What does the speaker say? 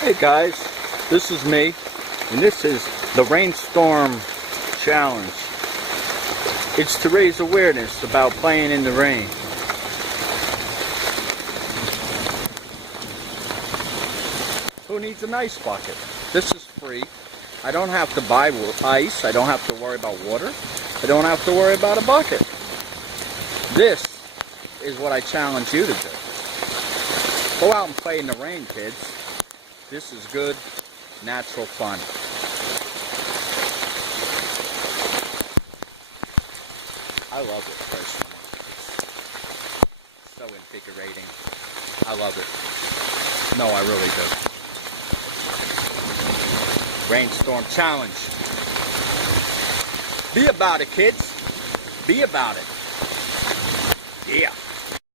Hey guys, this is me, and this is the Rainstorm Challenge. It's to raise awareness about playing in the rain. Who needs an ice bucket? This is free. I don't have to buy ice. I don't have to worry about water. I don't have to worry about a bucket. This is what I challenge you to do. Go out and play in the rain, kids. This is good, natural fun. I love it personally. It's so invigorating. I love it. No, I really do. Rainstorm Challenge. Be about it, kids. Be about it. Yeah.